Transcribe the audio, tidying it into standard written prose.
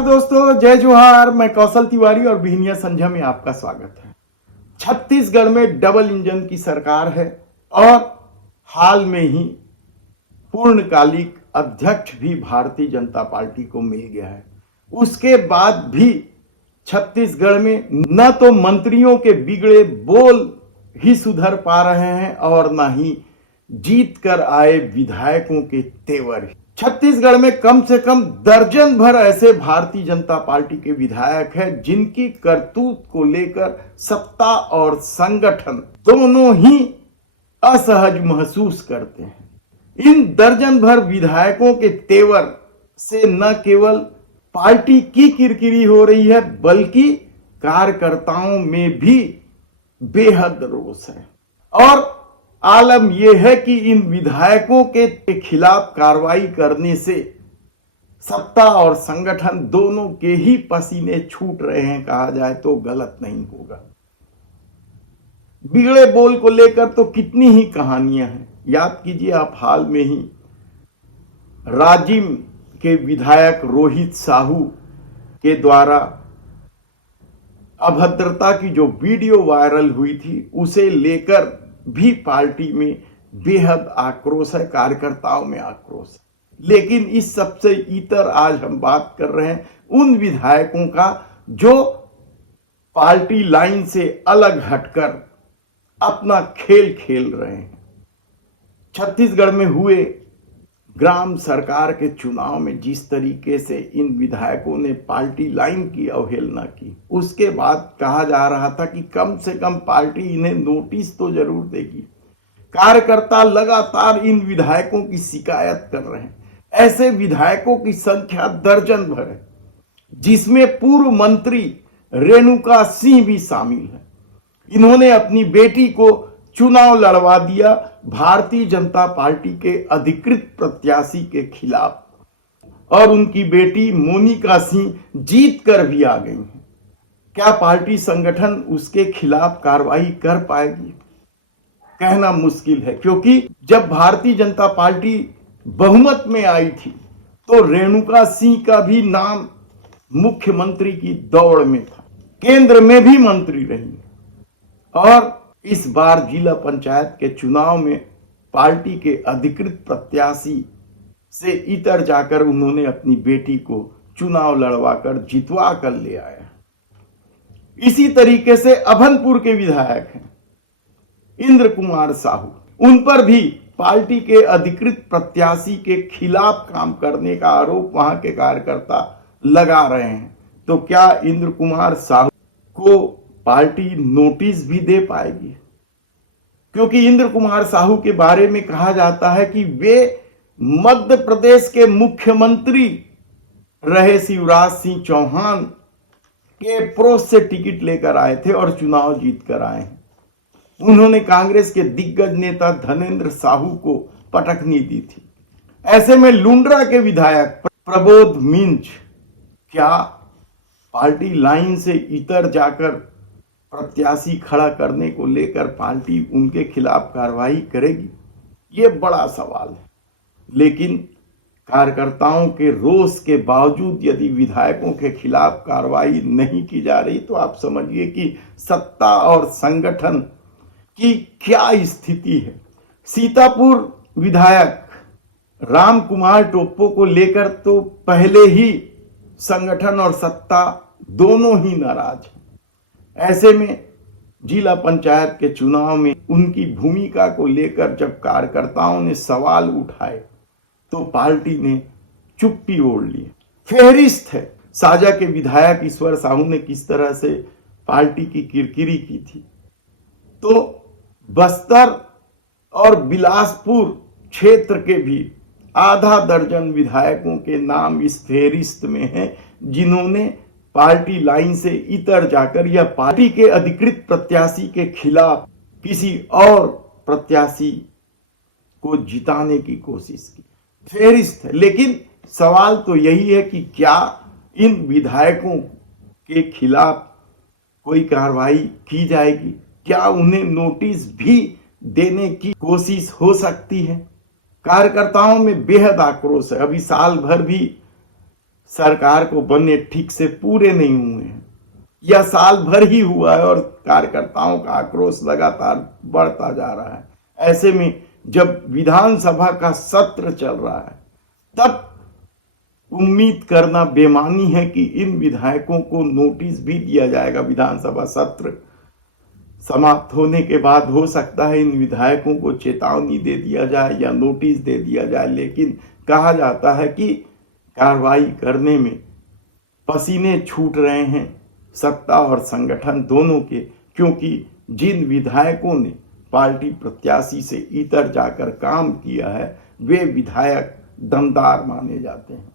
नमस्कार दोस्तों, जय जोहार। मैं कौशल तिवारी और बिहनिया संझा में आपका स्वागत है। छत्तीसगढ़ में डबल इंजन की सरकार है और हाल में ही पूर्णकालिक अध्यक्ष भी भारतीय जनता पार्टी को मिल गया है। उसके बाद भी छत्तीसगढ़ में न तो मंत्रियों के बिगड़े बोल ही सुधर पा रहे हैं और न ही जीत कर आए विधायकों के तेवर ही। छत्तीसगढ़ में कम से कम दर्जन भर ऐसे भारतीय जनता पार्टी के विधायक हैं जिनकी करतूत को लेकर सत्ता और संगठन दोनों ही असहज महसूस करते हैं। इन दर्जन भर विधायकों के तेवर से न केवल पार्टी की किरकिरी हो रही है बल्कि कार्यकर्ताओं में भी बेहद रोष है। और आलम यह है कि इन विधायकों के खिलाफ कार्रवाई करने से सत्ता और संगठन दोनों के ही पसीने छूट रहे हैं, कहा जाए तो गलत नहीं होगा। बिगड़े बोल को लेकर तो कितनी ही कहानियां हैं। याद कीजिए, आप हाल में ही राजिम के विधायक रोहित साहू के द्वारा अभद्रता की जो वीडियो वायरल हुई थी उसे लेकर भी पार्टी में बेहद आक्रोश है, कार्यकर्ताओं में आक्रोश है। लेकिन इस सबसे इतर आज हम बात कर रहे हैं उन विधायकों का जो पार्टी लाइन से अलग हटकर अपना खेल खेल रहे हैं। छत्तीसगढ़ में हुए ग्राम सरकार के चुनाव में जिस तरीके से इन विधायकों ने पार्टी लाइन की अवहेलना की, उसके बाद कहा जा रहा था कि कम से कम पार्टी इन्हें नोटिस तो जरूर देगी। कार्यकर्ता लगातार इन विधायकों की शिकायत कर रहे हैं। ऐसे विधायकों की संख्या दर्जन भर है, जिसमें पूर्व मंत्री रेणुका सिंह भी शामिल है। इन्होंने अपनी बेटी को चुनाव लड़वा दिया भारतीय जनता पार्टी के अधिकृत प्रत्याशी के खिलाफ और उनकी बेटी मोनिका सिंह जीत कर भी आ गई हैं। क्या पार्टी संगठन उसके खिलाफ कार्रवाई कर पाएगी? कहना मुश्किल है, क्योंकि जब भारतीय जनता पार्टी बहुमत में आई थी तो रेणुका सिंह का भी नाम मुख्यमंत्री की दौड़ में था, केंद्र में भी मंत्री रही और इस बार जिला पंचायत के चुनाव में पार्टी के अधिकृत प्रत्याशी से इतर जाकर उन्होंने अपनी बेटी को चुनाव लड़वाकर जितवा कर ले आया। इसी तरीके से अभनपुर के विधायक हैं इंद्र कुमार साहू, उन पर भी पार्टी के अधिकृत प्रत्याशी के खिलाफ काम करने का आरोप वहां के कार्यकर्ता लगा रहे हैं। तो क्या इंद्र कुमार साहू को पार्टी नोटिस भी दे पाएगी? क्योंकि इंद्र कुमार साहू के बारे में कहा जाता है कि वे मध्य प्रदेश के मुख्यमंत्री रहे शिवराज सिंह चौहान के पड़ोस से टिकट लेकर आए थे और चुनाव जीत कर आए हैं। उन्होंने कांग्रेस के दिग्गज नेता धनेंद्र साहू को पटखनी दी थी। ऐसे में लुंड्रा के विधायक प्रबोध मिंज क्या पार्टी लाइन से इतर जाकर प्रत्याशी खड़ा करने को लेकर पार्टी उनके खिलाफ कार्रवाई करेगी? ये बड़ा सवाल है। लेकिन कार्यकर्ताओं के रोष के बावजूद यदि विधायकों के खिलाफ कार्रवाई नहीं की जा रही तो आप समझिए कि सत्ता और संगठन की क्या स्थिति है। सीतापुर विधायक राम कुमार टोप्पो को लेकर तो पहले ही संगठन और सत्ता दोनों ही नाराज है। ऐसे में जिला पंचायत के चुनाव में उनकी भूमिका को लेकर जब कार्यकर्ताओं ने सवाल उठाए तो पार्टी ने चुप्पी ओढ़ ली। फेहरिस्त है साजा के विधायक ईश्वर साहू ने किस तरह से पार्टी की किरकिरी की थी। तो बस्तर और बिलासपुर क्षेत्र के भी आधा दर्जन विधायकों के नाम इस फेहरिस्त में हैं जिन्होंने पार्टी लाइन से इतर जाकर या पार्टी के अधिकृत प्रत्याशी के खिलाफ किसी और प्रत्याशी को जिताने की कोशिश की। फेहरिस्त है, लेकिन सवाल तो यही है कि क्या इन विधायकों के खिलाफ कोई कार्रवाई की जाएगी? क्या उन्हें नोटिस भी देने की कोशिश हो सकती है? कार्यकर्ताओं में बेहद आक्रोश है। अभी साल भर भी सरकार को बने ठीक से पूरे नहीं हुए हैं। यह साल भर ही हुआ है और कार्यकर्ताओं का आक्रोश लगातार बढ़ता जा रहा है। ऐसे में जब विधानसभा का सत्र चल रहा है तब उम्मीद करना बेमानी है कि इन विधायकों को नोटिस भी दिया जाएगा। विधानसभा सत्र समाप्त होने के बाद हो सकता है इन विधायकों को चेतावनी दे दिया जाए या नोटिस दे दिया जाए, लेकिन कहा जाता है कि कार्रवाई करने में पसीने छूट रहे हैं सत्ता और संगठन दोनों के, क्योंकि जिन विधायकों ने पार्टी प्रत्याशी से इतर जाकर काम किया है वे विधायक दमदार माने जाते हैं।